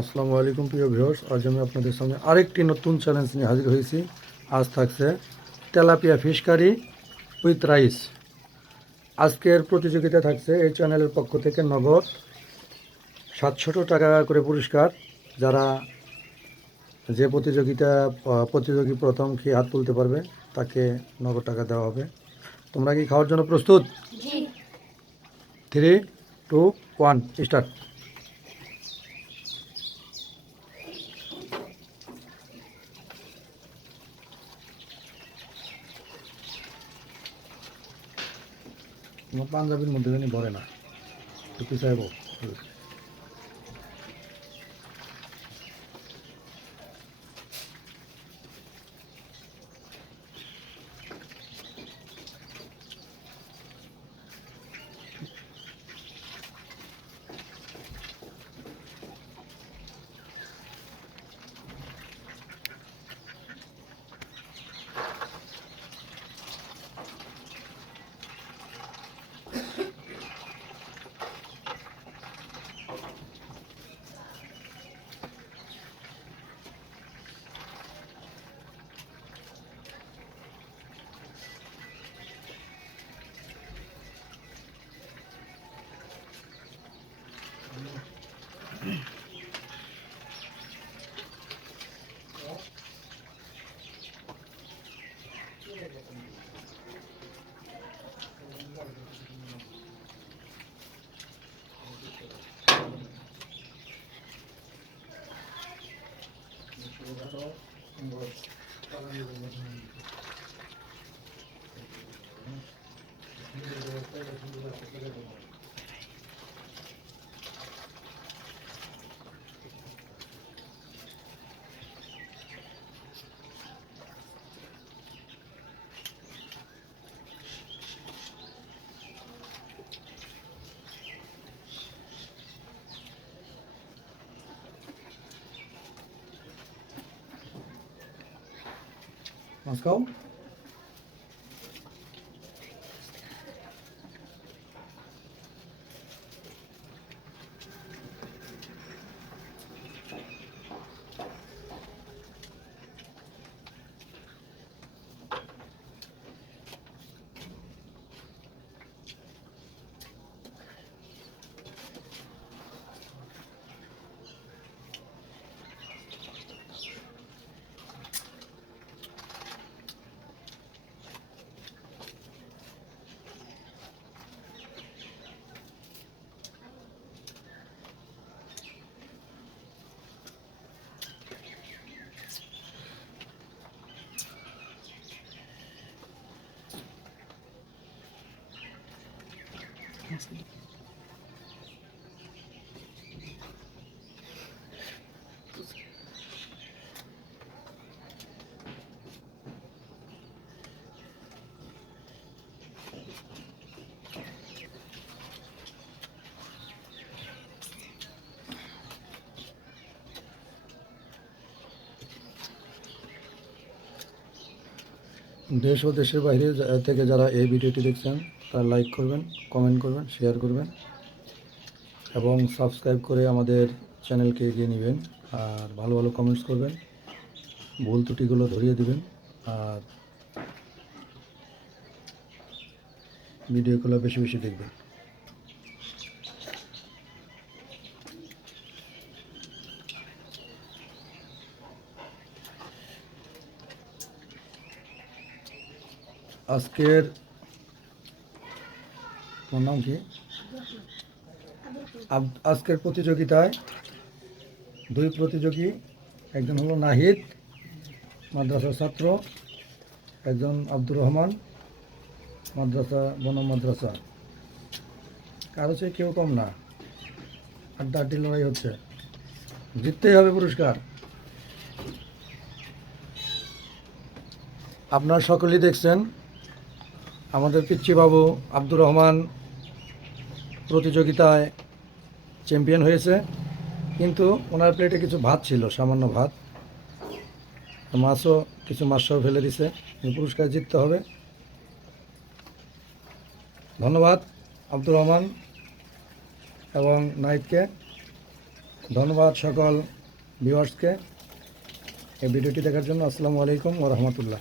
আসসালামু আলাইকুম প্রিয় ভিউয়ার্স, আজ আমি আপনাদের সামনে আরেকটি নতুন চ্যালেঞ্জ নিয়ে হাজির হয়েছি। আজ থাকছে tilapia fish curry with rice. আজকের প্রতিযোগিতা থাকছে এই চ্যানেলের পক্ষ থেকে নগদ 700 টাকা করে পুরস্কার। যারা যে প্রতিযোগী প্রথম খেয়ে হাত তুলতে পারবে তাকে নগদ টাকা দেওয়া হবে। তোমরা কি খাওয়ার জন্য প্রস্তুত? 3, 2, 1 স্টার্ট। তোমার পাঞ্জাবির মধ্যে জানি ভরে না, একটু চাইবো। মস্কো দেশ ও দেশের বাইরে থেকে যারা এই ভিডিওটি দেখছেন তারা লাইক করবেন, কমেন্ট করবেন, শেয়ার করবেন এবং সাবস্ক্রাইব করে আমাদের চ্যানেলকে এগিয়ে নেবেন। আর ভালো ভালো কমেন্টস করবেন, ভুল ত্রুটিগুলো ধরিয়ে দিবেন আর ভিডিওগুলো বেশি বেশি দেখবেন। আজকের তোমার নাম কি? আজকের প্রতিযোগিতায় দুই প্রতিযোগী, একজন হলো নাহিদ মাদ্রাসার ছাত্র, একজন আব্দুর রহমান মাদ্রাসা বনম মাদ্রাসা। কারো চেয়ে কেউ কম না, আড্ডি লড়াই হচ্ছে, জিততেই হবে পুরস্কার। আপনারা সকলেই দেখছেন আমাদের পিচ্চি বাবু আব্দুর রহমান প্রতিযোগিতায় চ্যাম্পিয়ন হয়েছে, কিন্তু ওনার প্লেটে কিছু ভাত ছিল, সামান্য ভাত, মাছও কিছু মাছও ফেলে দিছে। পুরস্কার জিততে হবে। ধন্যবাদ আব্দুর রহমান এবং নাহিদকে। ধন্যবাদ সকল ভিউয়ার্সকে এই ভিডিওটি দেখার জন্য। আসসালামু আলাইকুম ওয়া রাহমাতুল্লাহ।